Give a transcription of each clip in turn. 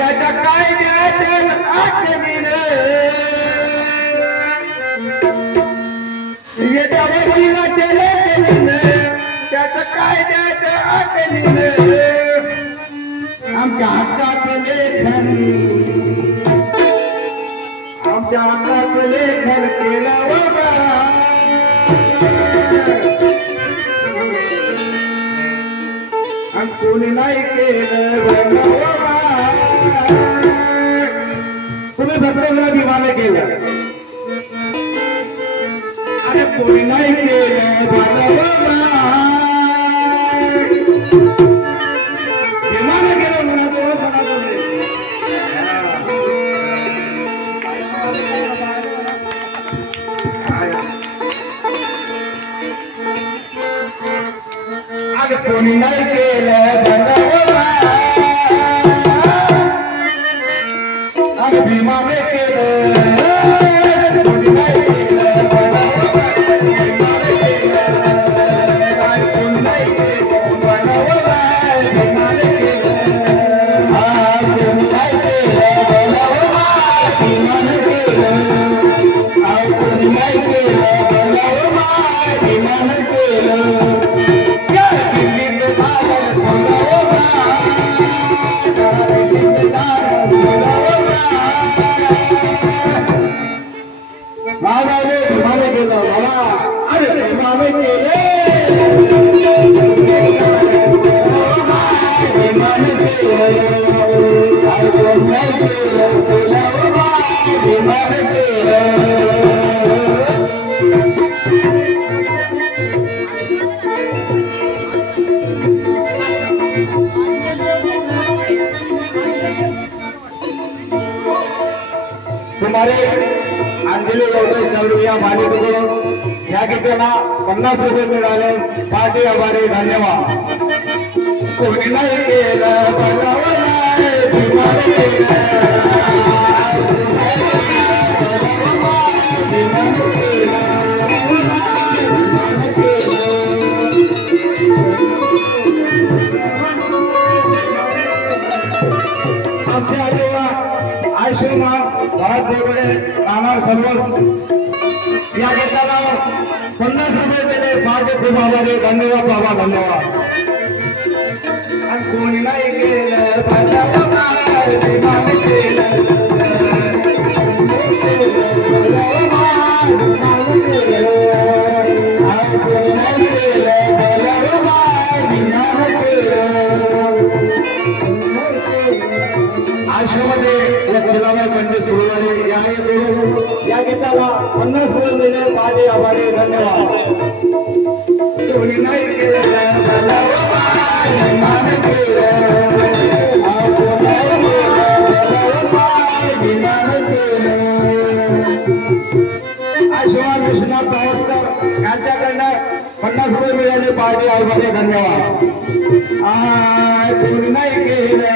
त्याच्या कायद्याच्या आठवीनं येत्या वकिला चले त्याच्या कायद्याच्या आठवीनं आमच्या हक्काचं लेखन आमच्या हक्काचं लेखन केलं बाबा आणि कोणी नाही केलं बाबा तुम्ही फक्त मला अरे कोणी नाही केलं बाबा अरे कोणी नाही केलं गेलं मला अंजली गौतम नवरू या गीताला पन्नास रुपये मिळाले. पाठी आभारी धन्यवाद. कोणी नाही केलं. भारत बोगडे नाना सर्व या गीताला पन्नास रुपये दिले. माझे खूप आभारी. धन्यवाद बाबा धन्यवाद. आणि कोणी नाही केलं आयुष्यामध्ये या खिलावा पंडित सुरू या या गीताला पन्नास रुपये दिले माझे आभारी धन्यवाद. कोणी नाही केलं विश्वनाथ नमस्कार. यांच्याकडनं पन्नास रुपये मिळाले पार्टी आभारी धन्यवाद. केलं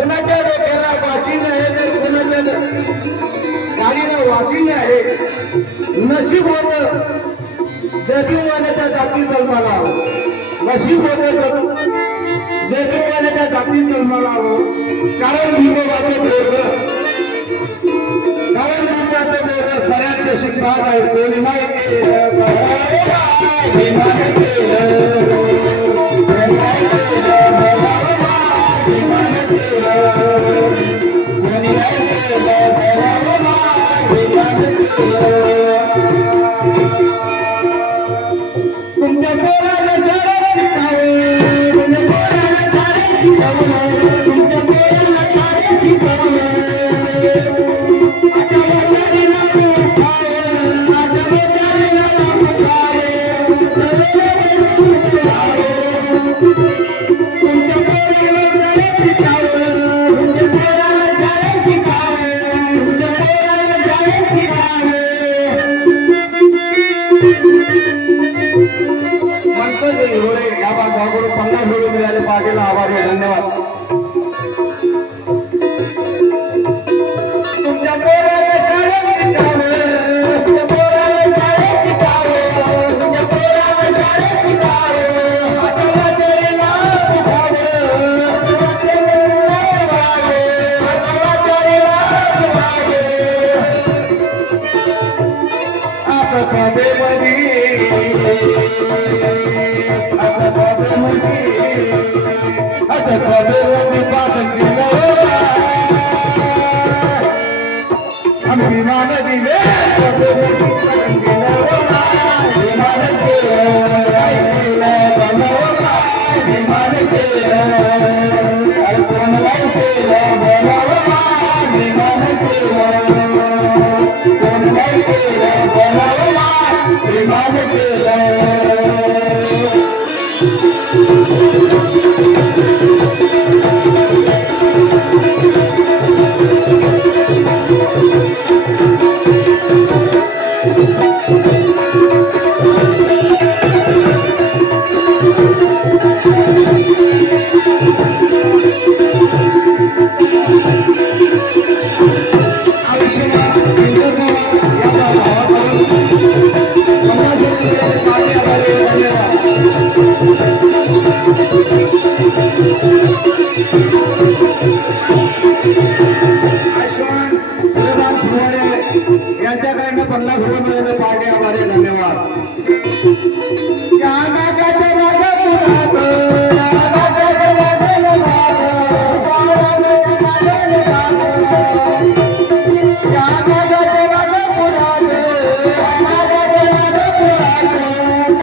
कोणाच्या डोक्याला वाशिन आहे तर कुणाच्या गाडीला वाशिन आहे नशीब होत जगीवाण्याच्या जाती जन्माला आलो. नशीब होत जगीवाण्याच्या जाती जन्माला आलो कारण भीमोबाचं पोरगं कारण विद्यार्थी वर्ग सगळ्यात शिकणार आहे. कोणी नाही I'm gonna be in